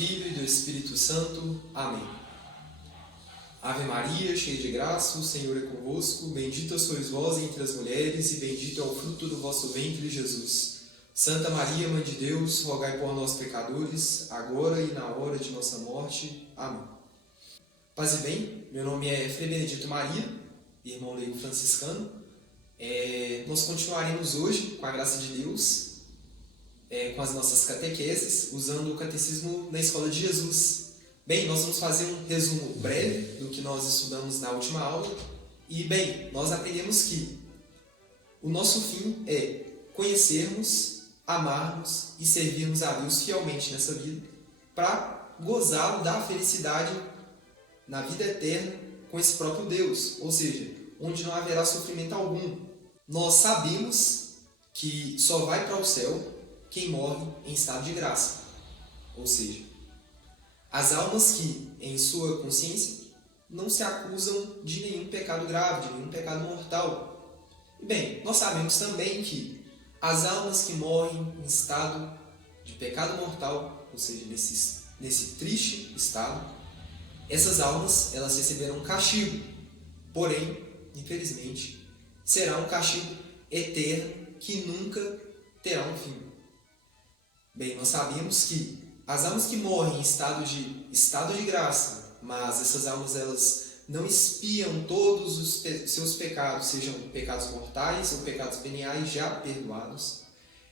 Filho e do Espírito Santo. Amém. Ave Maria, cheia de graça, o Senhor é convosco. Bendita sois vós entre as mulheres, e bendito é o fruto do vosso ventre, Jesus. Santa Maria, Mãe de Deus, rogai por nós, pecadores, agora e na hora de nossa morte. Amém. Paz e bem, meu nome é Frei Benedito Maria, irmão leigo franciscano. Nós continuaremos hoje, com a graça de Deus, com as nossas catequeses, usando o Catecismo na Escola de Jesus. Bem, nós vamos fazer um resumo breve do que nós estudamos na última aula. E, bem, nós aprendemos que o nosso fim é conhecermos, amarmos e servirmos a Deus fielmente nessa vida, para gozá-lo da felicidade na vida eterna com esse próprio Deus, ou seja, onde não haverá sofrimento algum. Nós sabemos que só vai para o céu quem morre em estado de graça, ou seja, as almas que, em sua consciência, não se acusam de nenhum pecado grave, de nenhum pecado mortal. Bem, nós sabemos também que as almas que morrem em estado de pecado mortal, ou seja, nesse triste estado, essas almas elas receberão um castigo, porém, infelizmente, será um castigo eterno que nunca terá um fim. Bem, nós sabemos que as almas que morrem em estado de graça, mas essas almas elas não expiam todos os seus pecados, sejam pecados mortais ou pecados veniais já perdoados,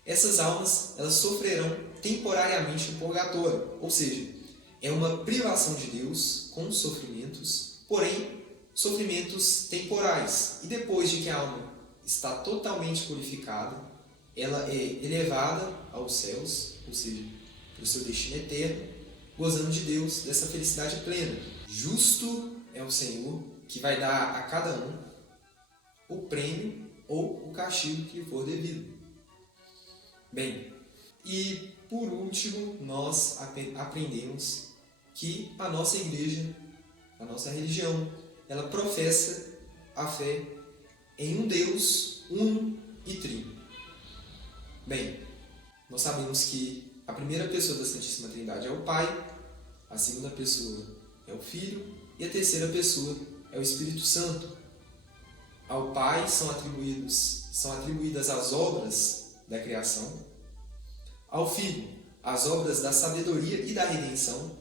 essas almas elas sofrerão temporariamente o purgatório, ou seja, é uma privação de Deus com sofrimentos, porém sofrimentos temporais. E depois de que a alma está totalmente purificada, ela é elevada aos céus, ou seja, para o seu destino eterno, gozando de Deus, dessa felicidade plena. Justo é o Senhor que vai dar a cada um o prêmio ou o castigo que lhe for devido. Bem, e por último, nós aprendemos que a nossa igreja, a nossa religião, ela professa a fé em um Deus uno e trino. Bem, nós sabemos que a primeira pessoa da Santíssima Trindade é o Pai, a segunda pessoa é o Filho e a terceira pessoa é o Espírito Santo. Ao Pai são atribuídas as obras da criação, ao Filho as obras da sabedoria e da redenção,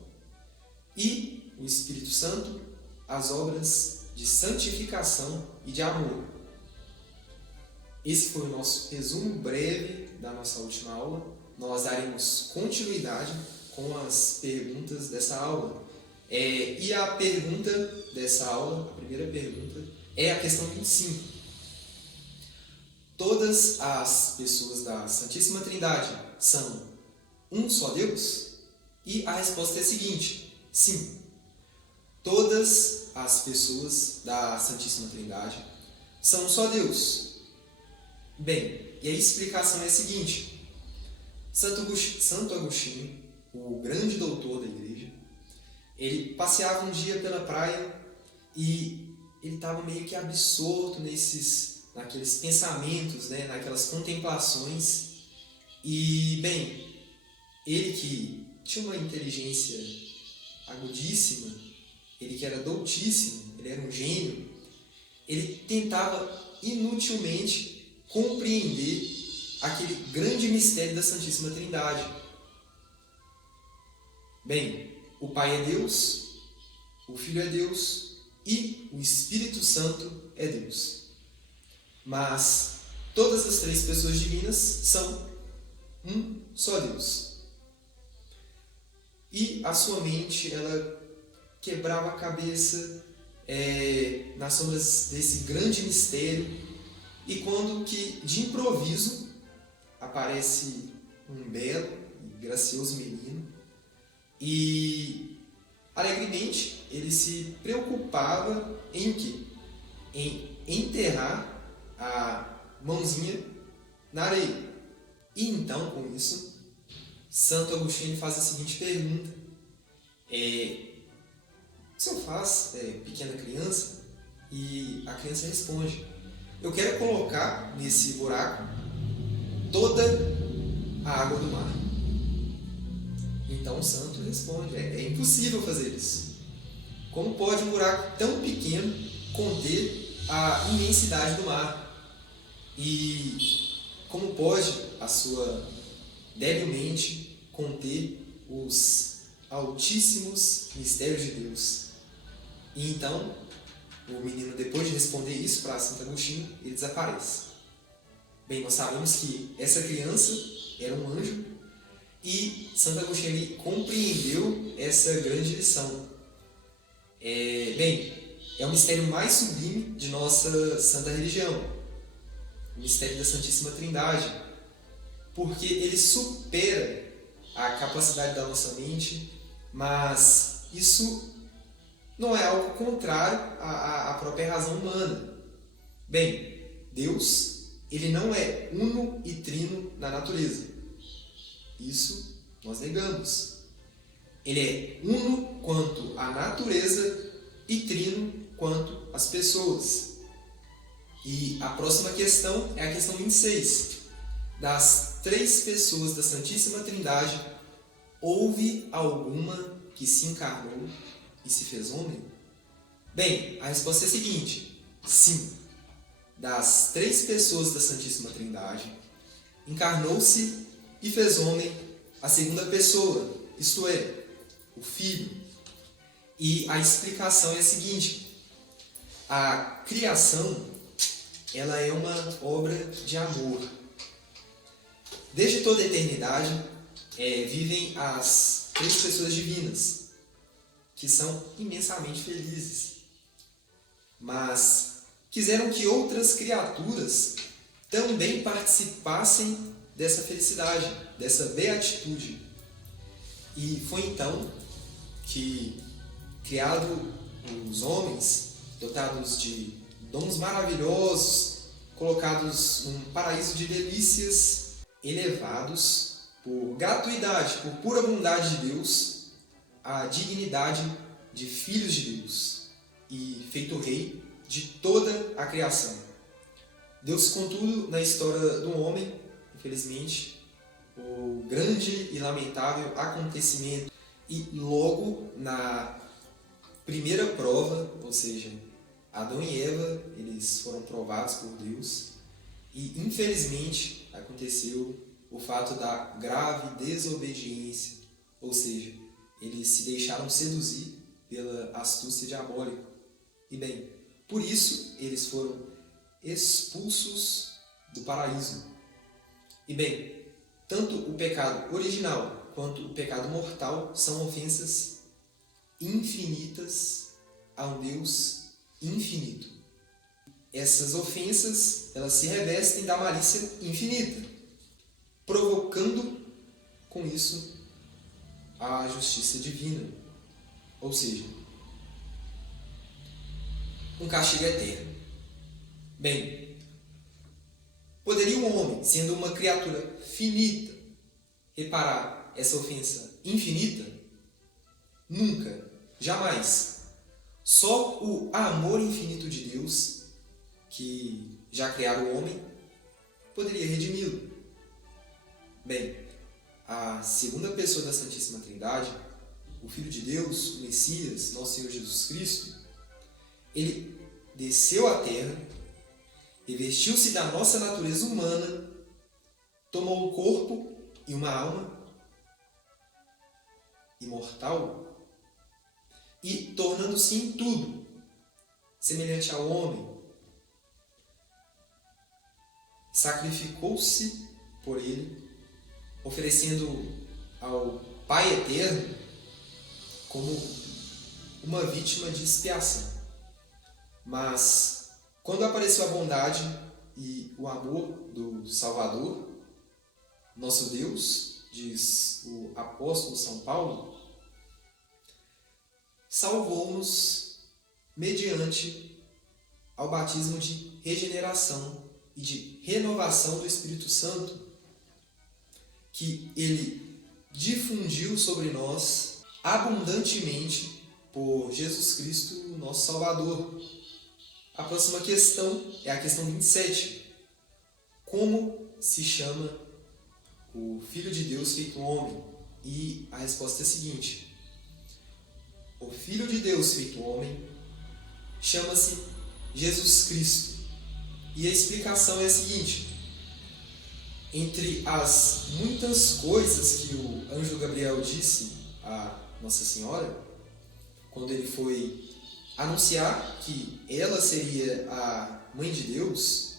e o Espírito Santo as obras de santificação e de amor. Esse foi o nosso resumo breve da nossa última aula. Nós daremos continuidade com as perguntas dessa aula. E a pergunta dessa aula, a primeira pergunta, é a questão 25. Todas as pessoas da Santíssima Trindade são um só Deus? E a resposta é a seguinte: sim. Todas as pessoas da Santíssima Trindade são um só Deus. Bem, e a explicação é a seguinte: Santo Agostinho, o grande doutor da igreja, ele passeava um dia pela praia e ele estava meio que absorto naqueles pensamentos, naquelas contemplações. E, bem, ele que tinha uma inteligência agudíssima, ele que era doutíssimo, ele era um gênio, ele tentava inutilmente compreender aquele grande mistério da Santíssima Trindade. Bem, o Pai é Deus, o Filho é Deus e o Espírito Santo é Deus. Mas todas as três pessoas divinas são um só Deus. E a sua mente, ela quebrava a cabeça nas sombras desse grande mistério. E quando que, de improviso, aparece um belo e gracioso menino e, alegremente, ele se preocupava em o quê? Em enterrar a mãozinha na areia. E então, com isso, Santo Agostinho faz a seguinte pergunta: o senhor faz pequena criança? E a criança responde: eu quero colocar nesse buraco toda a água do mar. Então o santo responde: é impossível fazer isso. Como pode um buraco tão pequeno conter a imensidade do mar? E como pode a sua débil mente conter os altíssimos mistérios de Deus? E então, o menino, depois de responder isso para Santo Agostinho, ele desaparece. Bem, nós sabemos que essa criança era um anjo e Santo Agostinho ele compreendeu essa grande lição. É o mistério mais sublime de nossa santa religião, o mistério da Santíssima Trindade, porque ele supera a capacidade da nossa mente, mas isso não é algo contrário à própria razão humana. Bem, Deus ele não é uno e trino na natureza. Isso nós negamos. Ele é uno quanto à natureza e trino quanto às pessoas. E a próxima questão é a questão 26. Das 3 pessoas da Santíssima Trindade, houve alguma que se encarnou e se fez homem? Bem, a resposta é a seguinte: sim. Das 3 pessoas da Santíssima Trindade, encarnou-se e fez homem a segunda pessoa, isto é, o Filho. E a explicação é a seguinte: a criação ela é uma obra de amor. Desde toda a eternidade vivem as 3 pessoas divinas, que são imensamente felizes, mas quiseram que outras criaturas também participassem dessa felicidade, dessa beatitude. E foi então que, criado os homens, dotados de dons maravilhosos, colocados num paraíso de delícias, elevados por gratuidade, por pura bondade de Deus, à dignidade de filhos de Deus e feito rei de toda a criação. Deus, contudo, na história do homem, infelizmente, o grande e lamentável acontecimento, e logo na primeira prova, ou seja, Adão e Eva, eles foram provados por Deus, e infelizmente aconteceu o fato da grave desobediência, ou seja, eles se deixaram seduzir pela astúcia diabólica. E bem, por isso eles foram expulsos do paraíso. E bem, tanto o pecado original quanto o pecado mortal são ofensas infinitas a um Deus infinito. Essas ofensas, elas se revestem da malícia infinita, provocando com isso a justiça divina, ou seja, um castigo eterno. Bem, poderia um homem, sendo uma criatura finita, reparar essa ofensa infinita? Nunca, jamais. Só o amor infinito de Deus, que já criara o homem, poderia redimi-lo. Bem, a segunda pessoa da Santíssima Trindade, o Filho de Deus, o Messias, nosso Senhor Jesus Cristo, ele desceu à terra, revestiu-se da nossa natureza humana, tomou um corpo e uma alma imortal e, tornando-se em tudo semelhante ao homem, sacrificou-se por ele, oferecendo ao Pai Eterno como uma vítima de expiação. Mas, quando apareceu a bondade e o amor do Salvador, nosso Deus, diz o apóstolo São Paulo, salvou-nos mediante ao batismo de regeneração e de renovação do Espírito Santo, que ele difundiu sobre nós abundantemente por Jesus Cristo, nosso Salvador. A próxima questão é a questão 27. Como se chama o Filho de Deus feito homem? E a resposta é a seguinte: o Filho de Deus feito homem chama-se Jesus Cristo. E a explicação é a seguinte: entre as muitas coisas que o anjo Gabriel disse a Nossa Senhora, quando ele foi anunciar que ela seria a Mãe de Deus,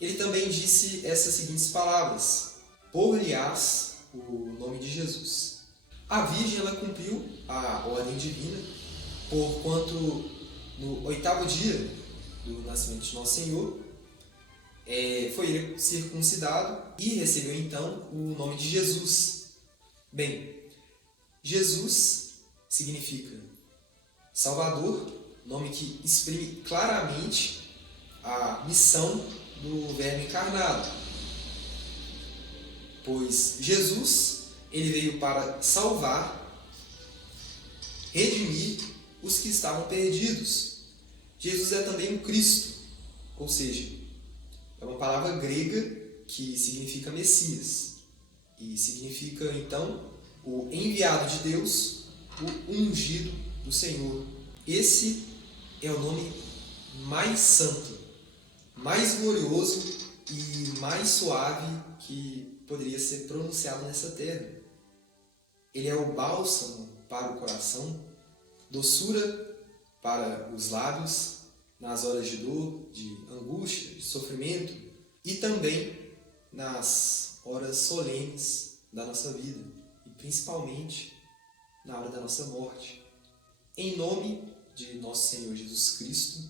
ele também disse essas seguintes palavras: por-lhe-ás o nome de Jesus. A Virgem, ela cumpriu a ordem divina, porquanto no 8º dia do nascimento de Nosso Senhor, foi ele circuncidado e recebeu então o nome de Jesus. Bem, Jesus significa Salvador, nome que exprime claramente a missão do Verbo encarnado, pois Jesus, ele veio para salvar, redimir os que estavam perdidos. Jesus é também o Cristo, ou seja, é uma palavra grega que significa Messias e significa então o enviado de Deus, o ungido do Senhor. Esse é o nome mais santo, mais glorioso e mais suave que poderia ser pronunciado nessa terra. Ele é o bálsamo para o coração, doçura para os lábios nas horas de dor, de angústia, de sofrimento e também nas horas solenes da nossa vida e principalmente na hora da nossa morte. Em nome de nosso Senhor Jesus Cristo,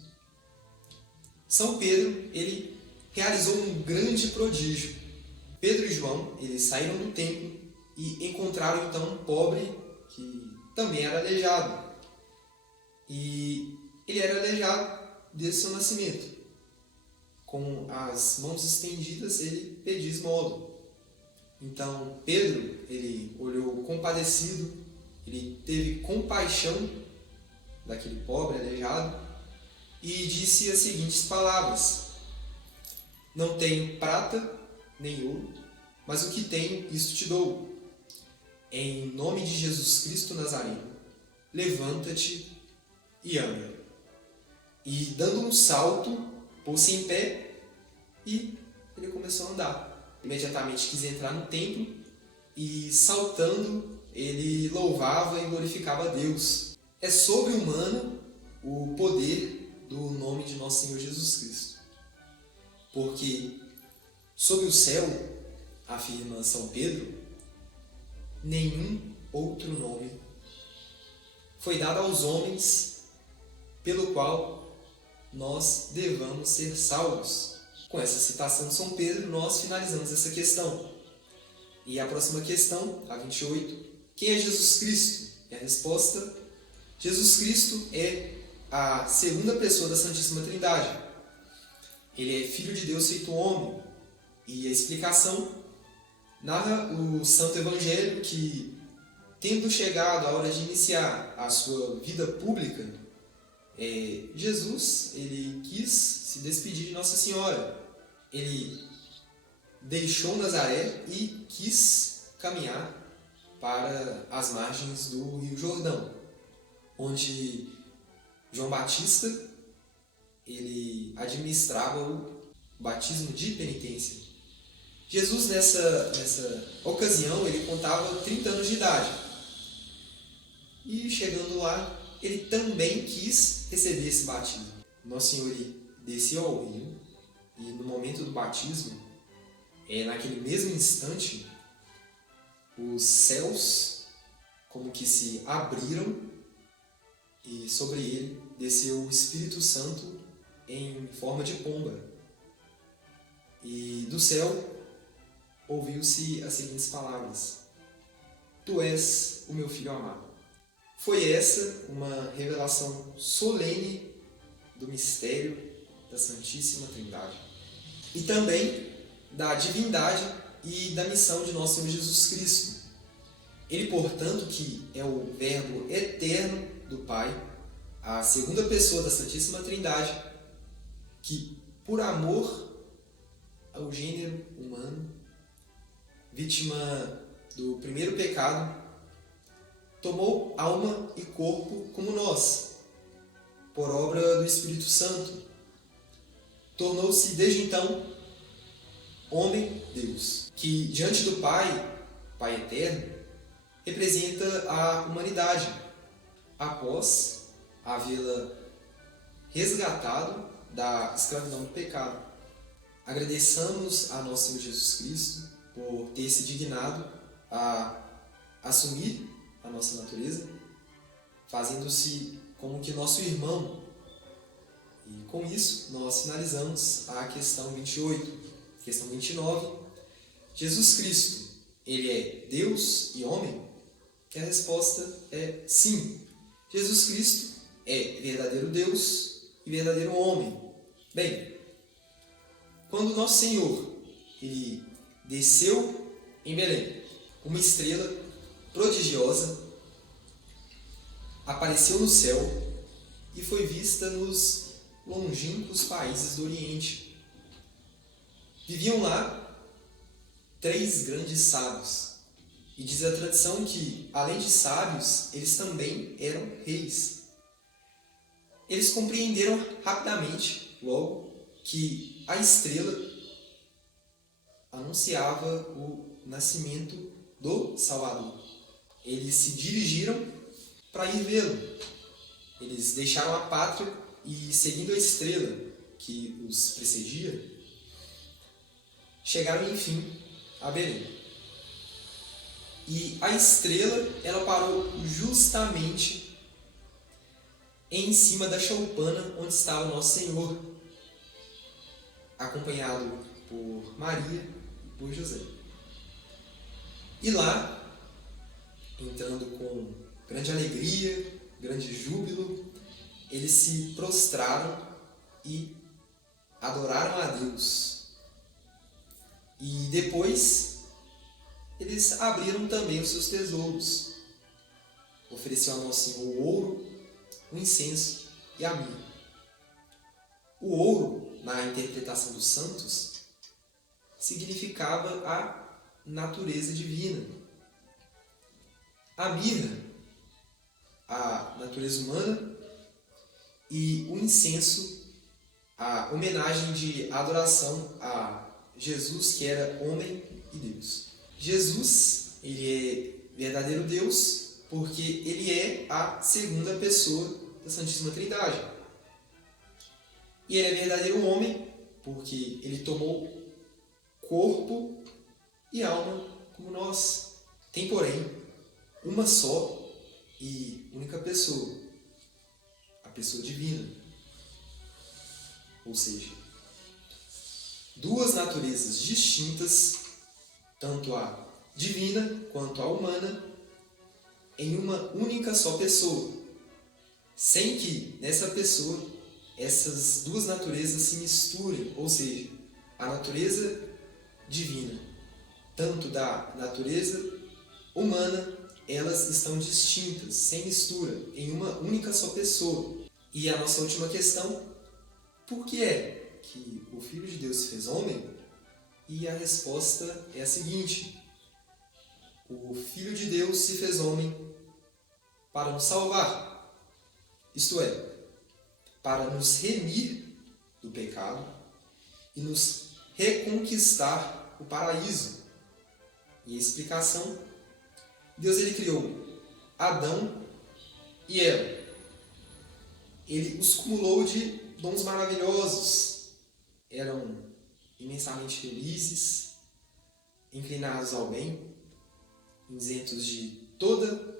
São Pedro, ele realizou um grande prodígio. Pedro e João, eles saíram do templo e encontraram então um pobre que também era aleijado. E ele era aleijado desde seu nascimento. Com as mãos estendidas, ele pedia esmola. Então Pedro, ele olhou compadecido, ele teve compaixão daquele pobre aleijado e disse as seguintes palavras: não tenho prata nem ouro, mas o que tenho, isto te dou. Em nome de Jesus Cristo Nazareno, levanta-te e anda. E dando um salto, pôs-se em pé e ele começou a andar. Imediatamente quis entrar no templo e, saltando, ele louvava e glorificava a Deus. É sobre-humano o poder do nome de nosso Senhor Jesus Cristo. Porque sob o céu, afirma São Pedro, nenhum outro nome foi dado aos homens pelo qual nós devamos ser salvos. Com essa citação de São Pedro, nós finalizamos essa questão. E a próxima questão, a 28, quem é Jesus Cristo? E a resposta: Jesus Cristo é a segunda pessoa da Santíssima Trindade. Ele é Filho de Deus feito homem. E a explicação narra o Santo Evangelho que, tendo chegado a hora de iniciar a sua vida pública, Jesus, ele quis se despedir de Nossa Senhora. Ele deixou Nazaré e quis caminhar para as margens do Rio Jordão, onde João Batista, ele administrava o batismo de penitência. Jesus, nessa ocasião, ele contava 30 anos de idade. E chegando lá, ele também quis receber esse batismo. Nosso Senhor desceu ao rio e no momento do batismo, naquele mesmo instante, os céus como que se abriram e sobre ele desceu o Espírito Santo em forma de pomba. E do céu ouviu-se as seguintes palavras: Tu és o meu Filho amado. Foi essa uma revelação solene do mistério da Santíssima Trindade e também da divindade e da missão de nosso Senhor Jesus Cristo. Ele, portanto, que é o Verbo eterno do Pai, a segunda pessoa da Santíssima Trindade, que, por amor ao gênero humano, vítima do primeiro pecado, tomou alma e corpo como nós, por obra do Espírito Santo. Tornou-se desde então homem-Deus, que diante do Pai, Pai eterno, representa a humanidade, após havê-la resgatado da escravidão do pecado. Agradeçamos a nosso Senhor Jesus Cristo por ter se dignado a assumir a nossa natureza, fazendo-se como que nosso irmão. E com isso, nós finalizamos a questão 28. Questão 29. Jesus Cristo, ele é Deus e homem? E a resposta é sim. Jesus Cristo é verdadeiro Deus e verdadeiro homem. Bem, quando nosso Senhor ele desceu em Belém, uma estrela prodigiosa apareceu no céu e foi vista nos longínquos países do Oriente. Viviam lá 3 grandes sábios. E diz a tradição que, além de sábios, eles também eram reis. Eles compreenderam rapidamente, logo, que a estrela anunciava o nascimento do Salvador. Eles se dirigiram para ir vê-lo. Eles deixaram a pátria e, seguindo a estrela que os precedia, chegaram, enfim, a Belém. E a estrela, ela parou justamente em cima da choupana onde estava o Nosso Senhor, acompanhado por Maria e por José. E lá, entrando com grande alegria, grande júbilo, eles se prostraram e adoraram a Deus. E depois eles abriram também os seus tesouros. Ofereceu a Nosso Senhor o ouro, o incenso e a mirra. O ouro, na interpretação dos santos, significava a natureza divina. A mirra, a natureza humana, e o incenso, a homenagem de adoração a Jesus, que era homem e Deus. Jesus, ele é verdadeiro Deus porque ele é a segunda pessoa da Santíssima Trindade. E ele é verdadeiro homem porque ele tomou corpo e alma como nós. Tem, porém, uma só e única pessoa, a pessoa divina. Ou seja, 2 naturezas distintas, tanto a divina quanto a humana, em uma única só pessoa, sem que nessa pessoa essas 2 naturezas se misturem, ou seja, a natureza divina, tanto da natureza humana, elas estão distintas, sem mistura, em uma única só pessoa. E a nossa última questão: por que é que o Filho de Deus se fez homem? E a resposta é a seguinte: o Filho de Deus se fez homem para nos salvar, isto é, para nos remir do pecado e nos reconquistar o paraíso. E a explicação: Deus ele criou Adão e Eva. Ele os cumulou de dons maravilhosos. Eram imensamente felizes, inclinados ao bem, isentos de toda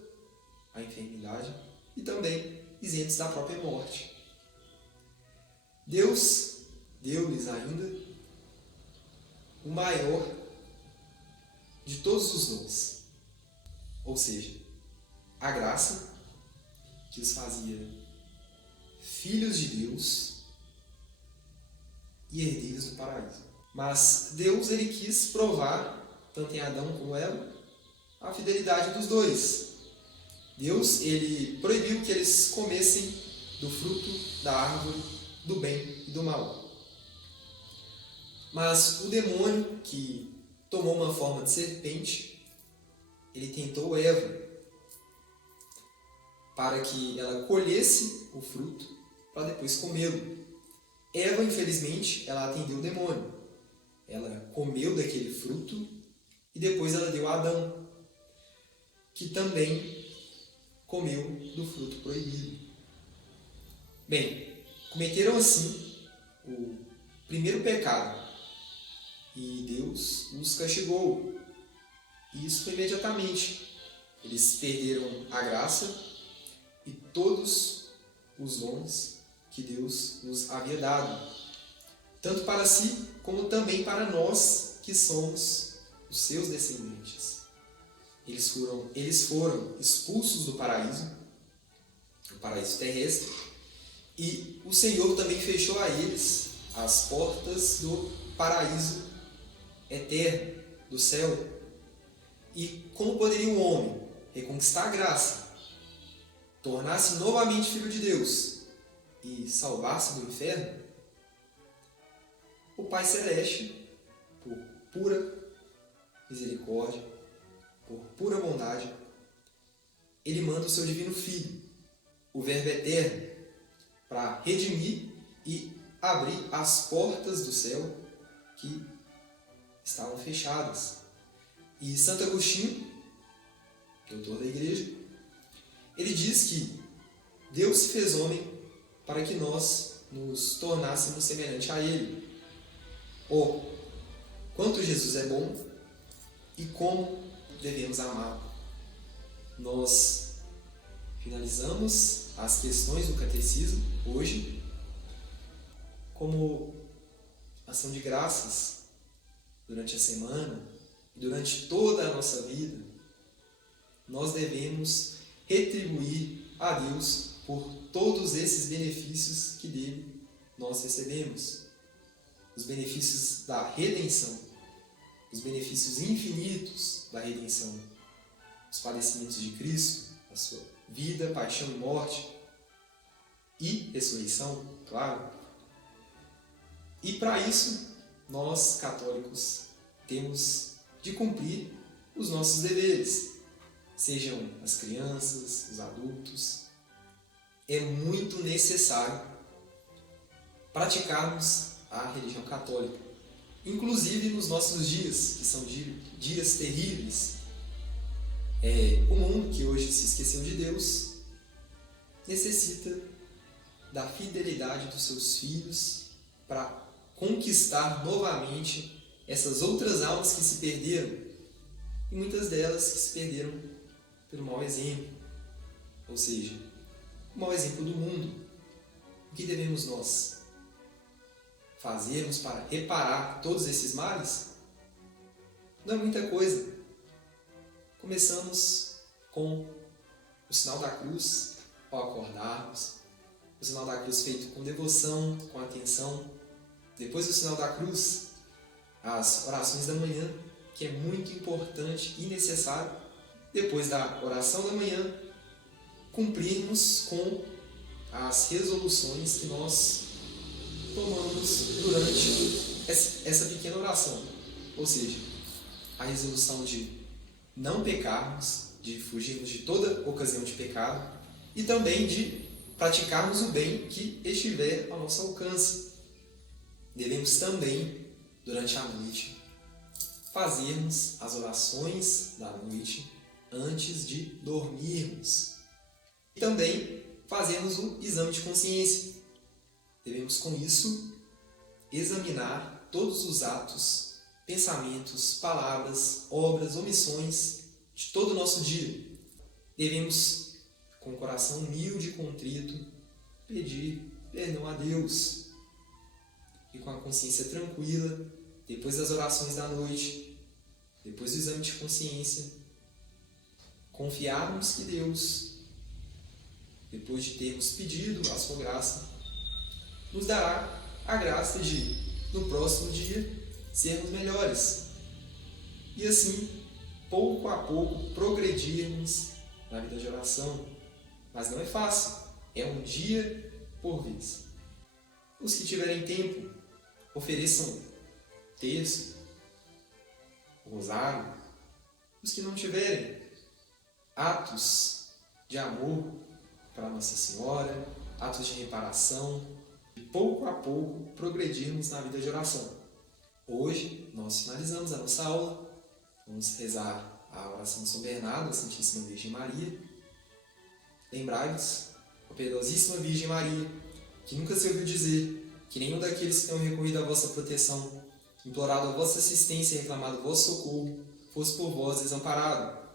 a enfermidade e também isentos da própria morte. Deus deu-lhes ainda o maior de todos os dons, ou seja, a graça que os fazia filhos de Deus e herdeiros do paraíso. Mas Deus ele quis provar, tanto em Adão como Eva, a fidelidade dos dois. Deus ele proibiu que eles comessem do fruto da árvore do bem e do mal. Mas o demônio, que tomou uma forma de serpente, ele tentou Eva para que ela colhesse o fruto para depois comê-lo. Eva, infelizmente, ela atendeu o demônio. Ela comeu daquele fruto e depois ela deu a Adão, que também comeu do fruto proibido. Bem, cometeram assim o primeiro pecado e Deus os castigou. E isso foi imediatamente. Eles perderam a graça e todos os dons que Deus nos havia dado, tanto para si como também para nós que somos os seus descendentes. Eles foram expulsos do paraíso terrestre, e o Senhor também fechou a eles as portas do paraíso eterno, do céu. E como poderia um homem reconquistar a graça, tornar-se novamente filho de Deus e salvar-se do inferno? O Pai Celeste, por pura misericórdia, por pura bondade, ele manda o seu divino Filho, o Verbo eterno, para redimir e abrir as portas do céu que estavam fechadas. E Santo Agostinho, doutor da Igreja, ele diz que Deus se fez homem para que nós nos tornássemos semelhante a Ele. Oh, quanto Jesus é bom e como devemos amá-lo. Nós finalizamos as questões do Catecismo hoje. Como ação de graças durante a semana e durante toda a nossa vida, nós devemos retribuir a Deus por todos esses benefícios que dele nós recebemos. Os benefícios da redenção, os benefícios infinitos da redenção, os padecimentos de Cristo, a sua vida, paixão e morte e ressurreição, claro. E para isso, nós católicos temos de cumprir os nossos deveres, sejam as crianças, os adultos. É muito necessário praticarmos a religião católica, inclusive nos nossos dias, que são dias terríveis. O mundo que hoje se esqueceu de Deus necessita da fidelidade dos seus filhos para conquistar novamente essas outras almas que se perderam, e muitas delas que se perderam pelo mau exemplo, ou seja, o mau exemplo do mundo. O que devemos nós fazermos para reparar todos esses males? Não é muita coisa. Começamos com o sinal da cruz ao acordarmos, o sinal da cruz feito com devoção, com atenção. Depois do sinal da cruz, as orações da manhã, que é muito importante e necessário. Depois da oração da manhã, cumprirmos com as resoluções que nós tomamos durante essa pequena oração. Ou seja, a resolução de não pecarmos, de fugirmos de toda ocasião de pecado e também de praticarmos o bem que estiver ao nosso alcance. Devemos também, durante a noite, fazermos as orações da noite antes de dormirmos. E também fazermos o exame de consciência. Devemos, com isso, examinar todos os atos, pensamentos, palavras, obras, omissões de todo o nosso dia. Devemos, com o coração humilde e contrito, pedir perdão a Deus. E com a consciência tranquila, depois das orações da noite, depois do exame de consciência, confiarmos que Deus, depois de termos pedido a sua graça, nos dará a graça de, no próximo dia, sermos melhores. E assim, pouco a pouco, progredirmos na vida de oração. Mas não é fácil, é um dia por vez. Os que tiverem tempo, ofereçam terço, rosário. Os que não tiverem, atos de amor para Nossa Senhora, atos de reparação, e pouco a pouco progredirmos na vida de oração. Hoje nós finalizamos a nossa aula, vamos rezar a oração de São Bernardo, a Santíssima Virgem Maria. Lembrai-vos, ó piedosíssima Virgem Maria, que nunca se ouviu dizer que nenhum daqueles que tenham recorrido à vossa proteção, implorado a vossa assistência e reclamado o vosso socorro, fosse por vós desamparado.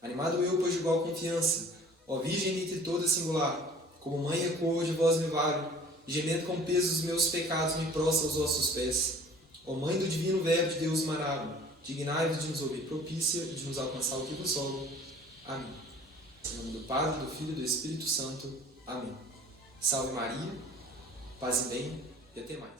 Animado eu, pois de igual confiança, ó Virgem entre todas singular, como mãe recorro de vós me vale, e gemendo com peso os meus pecados me prostro aos vossos pés. Ó Mãe do divino Verbo de Deus manado, dignai-vos de nos ouvir propícia e de nos alcançar o que vos rogo. Amém. Em nome do Padre, do Filho e do Espírito Santo. Amém. Salve Maria, paz e bem, e até mais.